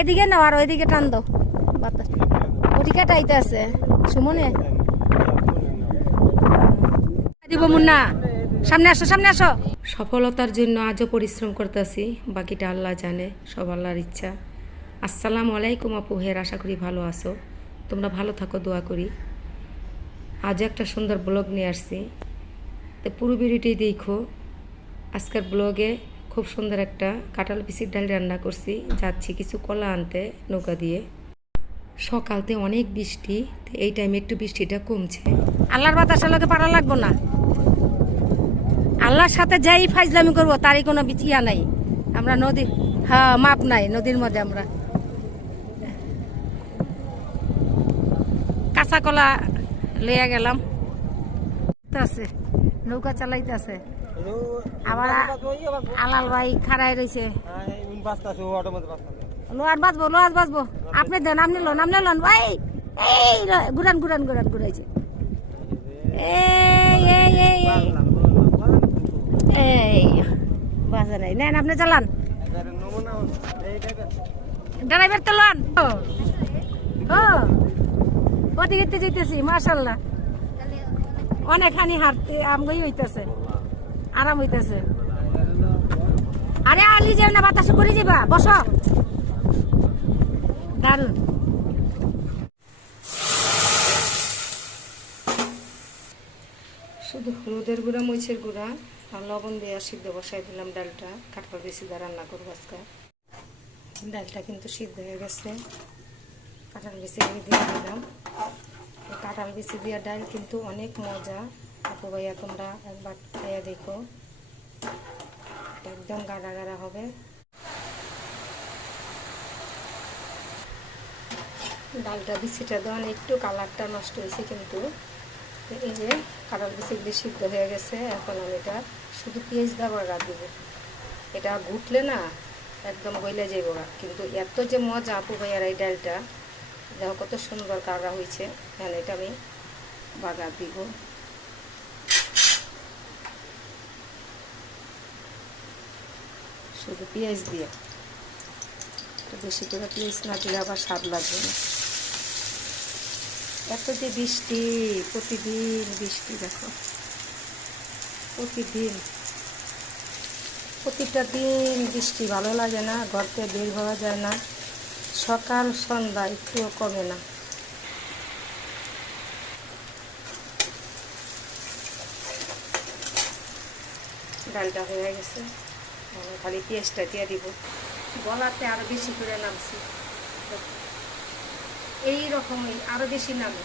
এদিকে নাও আর ওইদিকে টান বাতাস ওদিকে টাইতে আছে। সুমনে? দিব মুন্না। সামনে আসো সামনে আসো। সফলতার জন্য আজও পরিশ্রম করতেছি। বাকিটা আল্লাহ জানে, সব আল্লাহর ইচ্ছা। আসসালামু আলাইকুম আপু, হের আশা করি ভালো আছো। তোমরা ভালো থাকো, দোয়া করি। আজও একটা সুন্দর ব্লগ নিয়ে আসছি। তো পুরো ভিডিওটি দেখো। আজকের ব্লগে খুব সুন্দর একটা কাঁঠাল পিসির ডাল রান্না করছি। যাচ্ছি কিছু কলা আনতে নৌকা দিয়ে। সকালতে অনেক বৃষ্টি এই টাইমে একটু বৃষ্টিটা কমছে। আল্লাহর বাতাসের লোকে পারা লাগবো না। আল্লাহর সাথে যাই ফাইজলামি করব, তারই কোনো বিচিয়া নাই। আমরা নদী হ্যাঁ মাপ নাই, নদীর মধ্যে আমরা। কাঁচা কলা লইয়া গেলাম। আছে, নৌকা চালাইতে আছে। আবার আলাল ভাই খাড়াই রয়েছে লোহার বাজবো লোহার বাজবো। আপনি দেন আপনি লোন আপনি লোন ভাই এই গুরান গুরান গুরান ঘুরাইছে। এই এই নাই। নেন আপনি চালান। ড্রাইভার তো লোন। ও ওদিকে যেতেছি মাশাল্লাহ। অনেকখানি হাঁটতে আমগই হইতেছে। আরাম হইতেছে। আরে আলি যাও না বাতাসে করে যাবা বসো। দারুণ শুধু হলুদের গুঁড়া, মরিচের গুঁড়া আর লবণ দিয়ে সিদ্ধ বসাই দিলাম ডালটা। কাঠপাল বেশি দিয়ে রান্না করব আজকে। ডালটা কিন্তু সিদ্ধ হয়ে গেছে। কাঁঠাল বেশি দিয়ে দিলাম। কাঁঠাল বেশি দেওয়া ডাল কিন্তু অনেক মজা। আপু ভাইয়া, তোমরা একবার খাইয়া দেখো। একদম গাড়া গাড়া হবে। ডালটা, বিচিটা দেওয়ান, একটু কালারটা নষ্ট হয়েছে কিন্তু। এই যে কাঁঠাল বিচিগুলি সিদ্ধ হয়ে গেছে, এখন আমি এটা শুধু পেঁয়াজ দেওয়ার রাখ দেবো। এটা ঘুটলে না একদম গইলে যাইব গা। কিন্তু এত যে মজা আপু ভাইয়ার এই ডালটা। দেখো কত সুন্দর কাড়া হয়েছে। হ্যাঁ এটা আমি বাগা দিব। শুধু পেঁয়াজ দিয়ে। বেশি করে পেঁয়াজ না দিলে আবার স্বাদ লাগবে না। এত যে বৃষ্টি, প্রতিদিন বৃষ্টি দেখো। প্রতিদিন। প্রতিটা দিন বৃষ্টি ভালো লাগে না, ঘর থেকে বের হওয়া যায় না। সকাল সন্ধ্যা একটুও কমে না। ডালটা হয়ে গেছে। খালি পেঁয়াজটা দিয়ে দিব। গলাতে আরও বেশি করে নামছি। এই আরও বেশি নামে।